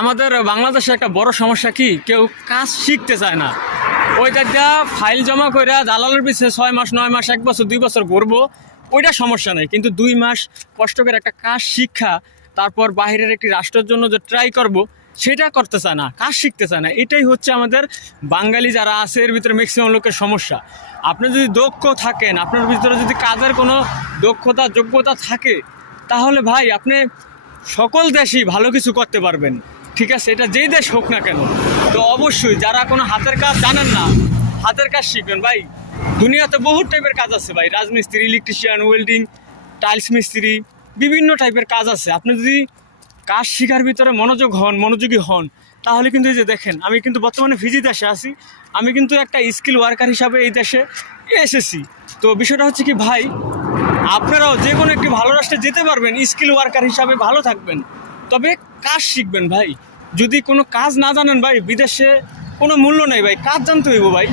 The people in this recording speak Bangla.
আমাদের বাংলাদেশে একটা বড় সমস্যা কি, কেউ কাজ শিখতে চায় না। ওইটা ফাইল জমা করে দালালের পিছিয়ে 6 মাস 9 মাস 1 বছর 2 বছর ঘুরবো, ওইটা সমস্যা নেই। কিন্তু 2 মাস কষ্ট করে একটা কাজ শিক্ষা, তারপর বাইরের একটি রাষ্ট্রের জন্য যে ট্রাই করব, সেটা করতে চায় না, কাজ শিখতে চায় না। এটাই হচ্ছে আমাদের বাঙালি যারা আছে এর ভিতরে ম্যাক্সিমাম লোকের সমস্যা। আপনি যদি দক্ষ থাকেন, আপনার ভিতরে যদি কাজের কোনো দক্ষতা যোগ্যতা থাকে, তাহলে ভাই আপনি সকল দেশই ভালো কিছু করতে পারবেন। ঠিক আছে, এটা যেই দেশ হোক না কেন। তো অবশ্যই যারা কোনো হাতের কাজ জানেন না, হাতের কাজ শিখবেন ভাই। দুনিয়াতে বহু টাইপের কাজ আছে ভাই, রাজমিস্ত্রি, ইলেকট্রিশিয়ান, ওয়েল্ডিং, টাইলস মিস্ত্রি, বিভিন্ন টাইপের কাজ আছে। আপনি যদি কাজ শিখার ভিতরে মনোযোগী হন, তাহলে কিন্তু এই যে দেখেন, আমি কিন্তু বর্তমানে ফিজি দেশে আছি, আমি কিন্তু একটা স্কিল ওয়ার্কার হিসাবে এই দেশে এসেছি। তো বিষয়টা হচ্ছে কি ভাই, আপনারাও যে কোনো একটি ভালো রাষ্ট্রে যেতে পারবেন স্কিল ওয়ার্কার হিসাবে, ভালো থাকবেন। তবে কাজ শিখবেন ভাই। যদি কোনো কাজ না জানেন ভাই, বিদেশে কোনো মূল্য নেই ভাই, কাজ জানতে হইব ভাই।